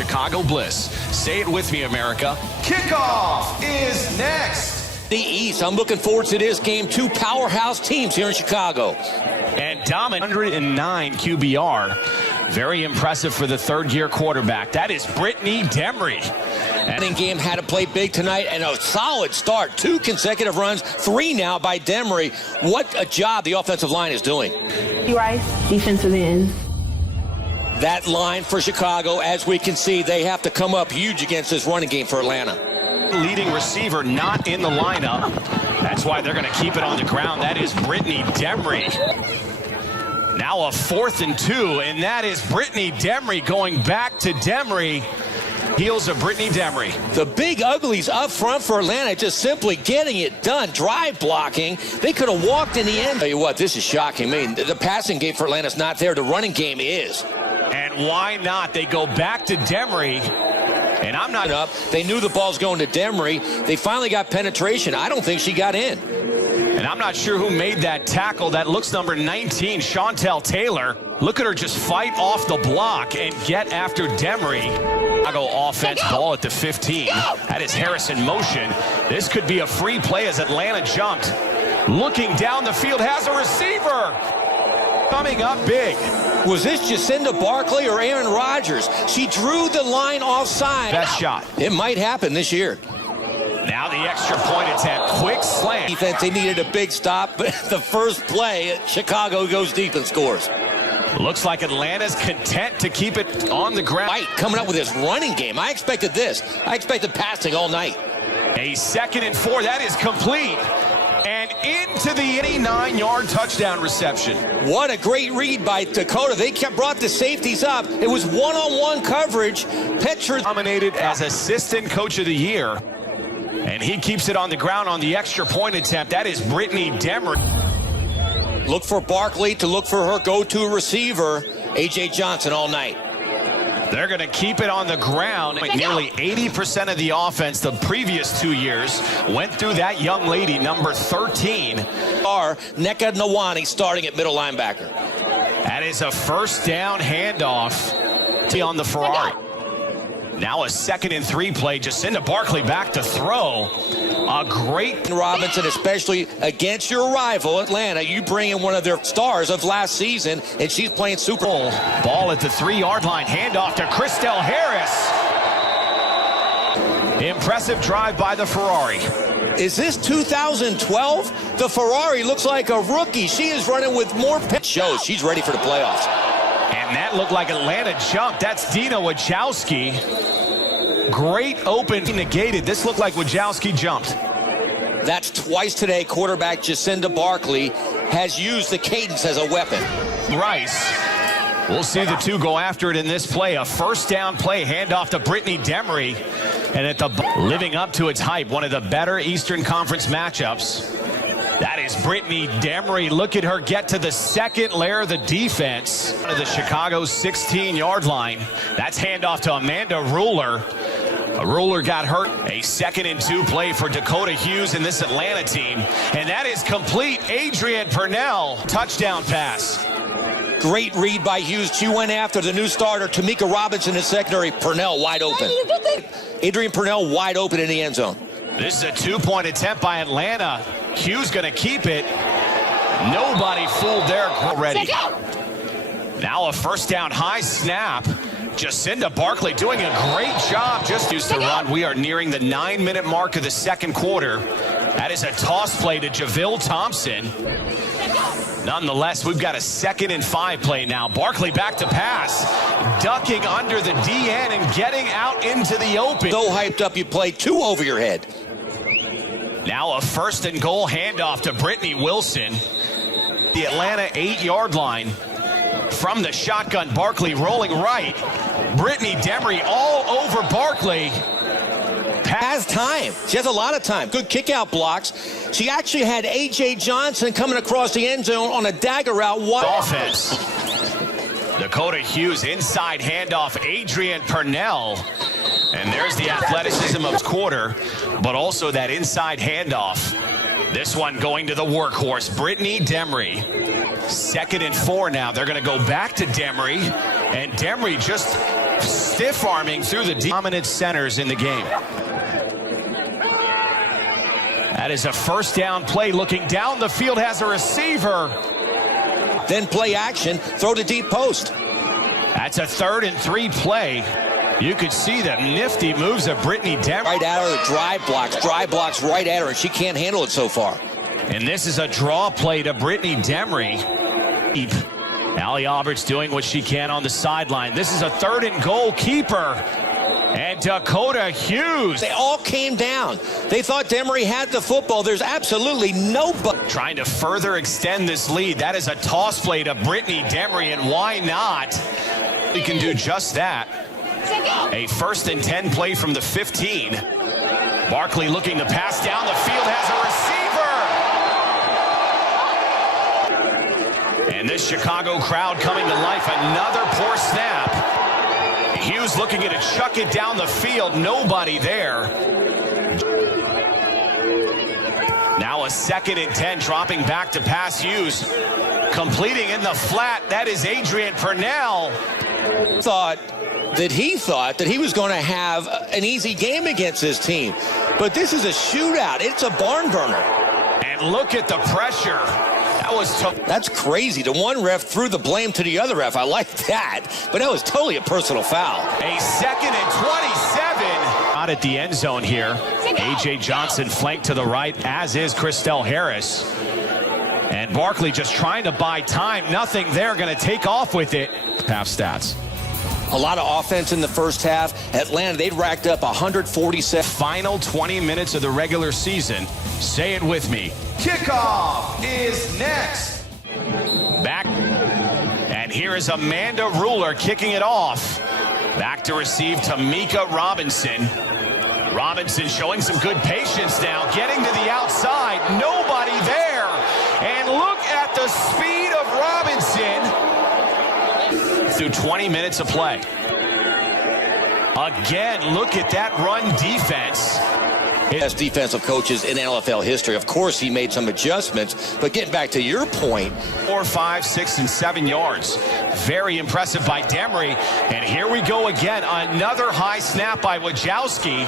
Chicago Bliss. Say it with me, America. Kickoff is next. The East. I'm looking forward to this game. Two powerhouse teams here in Chicago. And dominant 109 QBR. Very impressive for the third-year quarterback. That is Brittany Demery. And game had to play big tonight, and a solid start. 2 consecutive runs, 3 now by Demery. What a job the offensive line is doing. Rice, defensive end. That line for Chicago, as we can see, they have to come up huge against this running game for Atlanta. Leading receiver not in the lineup. That's why they're going to keep it on the ground. That is Brittany Demery. Now a 4th and 2, and that is Brittany Demery going back to Demery. Heels of Brittany Demery. The big uglies up front for Atlanta, just simply getting it done. Drive blocking. They could have walked in the end. Tell you what, this is shocking. I mean, the passing game for Atlanta's not there. The running game is. And why not? They go back to Demery. And I'm not up. They knew the ball's going to Demery. They finally got penetration. I don't think she got in. And I'm not sure who made that tackle. That looks number 19, Chantel Taylor. Look at her just fight off the block and get after Demery. Chicago offense, ball at the 15. That is Harris in motion. This could be a free play as Atlanta jumped. Looking down the field, has a receiver. Coming up big. Was this Jacinda Barkley or Aaron Rodgers? She drew the line offside. Best shot. It might happen this year. Now the extra point attempt. Quick slam. Defense, they needed a big stop, but the first play, Chicago goes deep and scores. Looks like Atlanta's content to keep it on the ground. Right, coming up with this running game. I expected this. I expected passing all night. A 2nd and 4. That is complete. And into the 89-yard touchdown reception. What a great read by Dakota. They brought the safeties up. It was one-on-one coverage. Petcher nominated as assistant coach of the year. And he keeps it on the ground on the extra point attempt. That is Brittany Demery. Look for Barkley to look for her go-to receiver, A.J. Johnson, all night. They're going to keep it on the ground. Nearly 80% of the offense the previous 2 years went through that young lady, number 13. Neka Nawani starting at middle linebacker. That is a first down handoff on the Ferrari. Now a 2nd and 3 play. Jacinda Barkley back to throw. A great Robinson, especially against your rival, Atlanta. You bring in one of their stars of last season, and she's playing Super Bowl. Ball at the 3-yard line. Handoff to Christelle Harris. Impressive drive by the Ferrari. Is this 2012? The Ferrari looks like a rookie. She is running with more pitch. Shows she's ready for the playoffs. And that looked like Atlanta jumped. That's Dina Wachowski. Great open negated. This looked like Wachowski jumped. That's twice today. Quarterback Jacinda Barkley has used the cadence as a weapon. Rice. We'll see the two go after it in this play. A first down play, handoff to Brittany Demery. And at the living up to its hype, one of the better Eastern Conference matchups. That is Brittany Demery. Look at her get to the second layer of the defense. To the Chicago 16-yard line. That's handoff to Amanda Ruler. Ruler got hurt. A 2nd and 2 play for Dakota Hughes and this Atlanta team. And that is complete. Adrian Purnell, touchdown pass. Great read by Hughes. She went after the new starter, Tamika Robinson in secondary. Purnell wide open. Adrian Purnell wide open in the end zone. This is a 2-point attempt by Atlanta. Hughes going to keep it. Nobody fooled there already. Now a first down high snap. Jacinda Barkley doing a great job just used to run. We are nearing the 9-minute mark of the second quarter. That is a toss play to Javille Thompson. Nonetheless, we've got a 2nd and 5 play now. Barkley back to pass. Ducking under the DN and getting out into the open. So hyped up you play 2 over your head. Now a 1st and goal handoff to Brittany Wilson. The Atlanta 8-yard line. From the shotgun, Barkley rolling right. Brittany Demery all over Barkley. Has time. She has a lot of time. Good kick-out blocks. She actually had A.J. Johnson coming across the end zone on a dagger route. What offense? Dakota Hughes inside handoff. Adrian Purnell. And there's the athleticism of his quarter, but also that inside handoff. This one going to the workhorse, Brittany Demery. 2nd and 4 now. They're going to go back to Demery, and Demery just stiff-arming through the dominant centers in the game. That is a first down play. Looking down the field, has a receiver. Then play action, throw to deep post. That's a 3rd and 3 play. You could see the nifty moves of Brittany Demery. Right at her, drive blocks right at her, and she can't handle it so far. And this is a draw play to Brittany Demery. Allie Albert's doing what she can on the sideline. This is a 3rd and goal keeper. And Dakota Hughes. They all came down. They thought Demery had the football. There's absolutely nobody. Trying to further extend this lead. That is a toss play to Brittany Demery, and why not? We can do just that. A 1st and 10 play from the 15. Barkley looking to pass down the field, has a receiver. And this Chicago crowd coming to life. Another poor snap. Hughes looking to chuck it down the field. Nobody there. Now a 2nd and 10, dropping back to pass. Hughes completing in the flat. That is Adrian Purnell. Thought that he was going to have an easy game against this team. But this is a shootout. It's a barn burner. And look at the pressure. That was tough. That's crazy. The one ref threw the blame to the other ref. I like that. But that was totally a personal foul. A 2nd and 27. Not at the end zone here. A.J. Johnson flanked to the right, as is Christelle Harris. And Barkley just trying to buy time. Nothing there. Going to take off with it. Half stats. A lot of offense in the first half. Atlanta, they racked up 147. Final 20 minutes of the regular season. Say it with me. Kickoff is next. Back. And here is Amanda Ruler kicking it off. Back to receive Tamika Robinson. Robinson showing some good patience now. Getting to the outside. Nobody there. And look at the speed of Robinson. Through 20 minutes of play. Again, look at that run defense. Best defensive coaches in LFL history. Of course, he made some adjustments, but getting back to your point. 4, 5, 6, and 7 yards. Very impressive by Demery. And here we go again. Another high snap by Wojciechowski.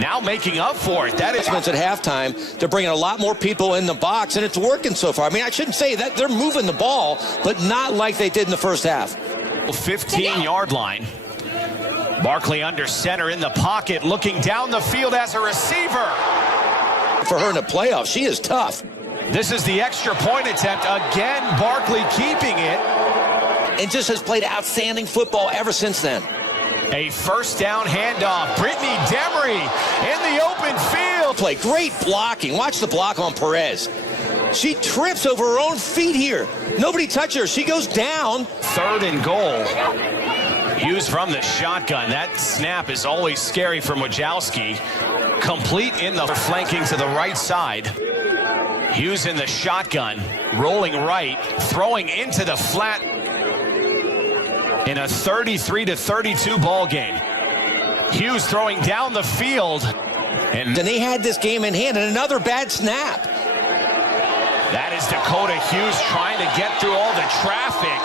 Now making up for it. That is at halftime. They're bringing a lot more people in the box, and it's working so far. I mean, I shouldn't say that. They're moving the ball, but not like they did in the first half. 15-yard line. Barkley under center in the pocket, looking down the field as a receiver. For her in the playoffs, she is tough. This is the extra point attempt. Again, Barkley keeping it. And just has played outstanding football ever since then. A first down handoff. Brittany Demery in the open field. Play great blocking. Watch the block on Perez. She trips over her own feet here. Nobody touched her. She goes down. 3rd and goal. Hughes from the shotgun. That snap is always scary from Wojciechowski. Complete in the flanking to the right side. Hughes in the shotgun. Rolling right. Throwing into the flat. In a 33-32 ball game. Hughes throwing down the field. And then they had this game in hand, and another bad snap. That is Dakota Hughes trying to get through all the traffic.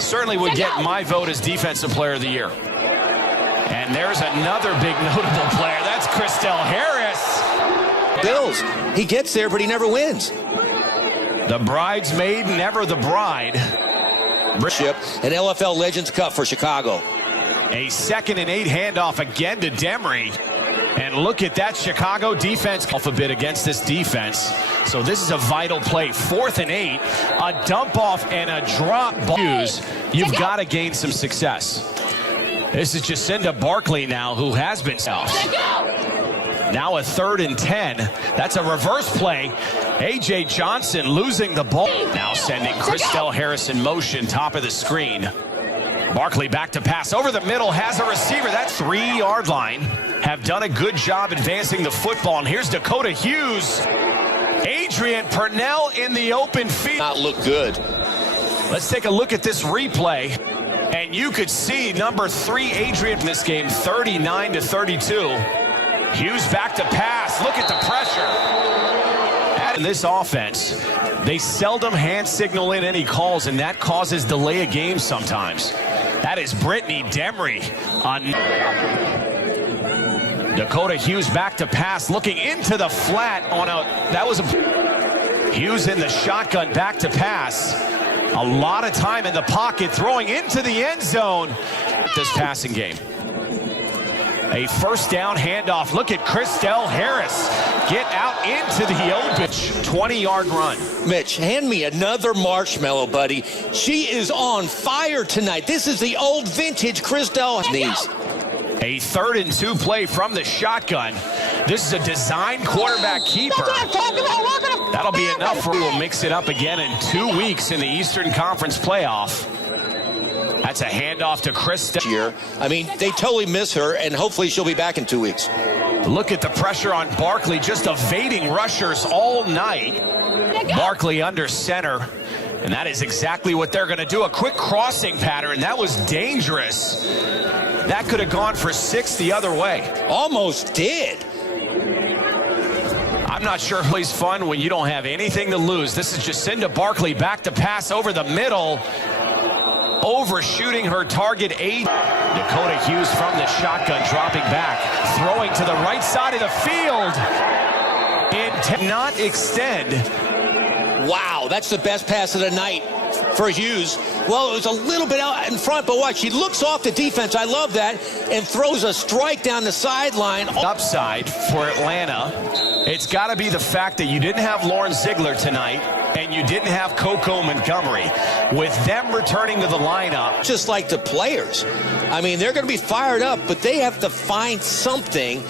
Certainly would get my vote as Defensive Player of the Year. And there's another big notable player. That's Christelle Harris. Bills. He gets there, but he never wins. The bridesmaid, never the bride. An LFL Legends Cup for Chicago. A 2nd and 8 handoff again to Demery. And look at that Chicago defense off a bit against this defense. So this is a vital play. 4th and 8, a dump off and a drop ball. You've got to gain some success. This is Jacinda Barkley now, who has been south. Now a 3rd and 10. That's a reverse play. A.J. Johnson losing the ball. Now sending Christelle Harris in motion, top of the screen. Barkley back to pass over the middle, has a receiver. That 3-yard line. Have done a good job advancing the football. And here's Dakota Hughes. Adrian Purnell in the open field. Not look good. Let's take a look at this replay. And you could see number 3, Adrian, in this game, 39-32. Hughes back to pass. Look at the pressure. In this offense, they seldom hand signal in any calls, and that causes delay of game sometimes. That is Brittany Demery on Dakota Hughes back to pass, looking into the flat on Hughes in the shotgun back to pass. A lot of time in the pocket, throwing into the end zone. This passing game. A first down handoff. Look at Christelle Harris get out into the open. 20-yard run. Mitch, hand me another marshmallow, buddy. She is on fire tonight. This is the old vintage Christelle. A 3rd and 2 play from the shotgun. This is a design quarterback keeper. That'll be enough. We'll mix it up again in 2 weeks in the Eastern Conference playoff. That's a handoff to Christelle. I mean, they totally miss her, and hopefully she'll be back in 2 weeks. Look at the pressure on Barkley, just evading rushers all night. Barkley under center, and that is exactly what they're going to do. A quick crossing pattern. That was dangerous. That could have gone for 6 the other way. Almost did. I'm not sure who's fun when you don't have anything to lose. This is Jacinda Barkley back to pass over the middle. Overshooting her target 8. Dakota Hughes from the shotgun, dropping back, throwing to the right side of the field. Not extend. Wow, that's the best pass of the night for Hughes. Well, it was a little bit out in front, but watch, she looks off the defense. I love that, and throws a strike down the sideline. Upside for Atlanta. It's got to be the fact that you didn't have Lauren Ziegler tonight, and you didn't have Coco Montgomery. With them returning to the lineup. Just like the players. I mean, they're going to be fired up, but they have to find something.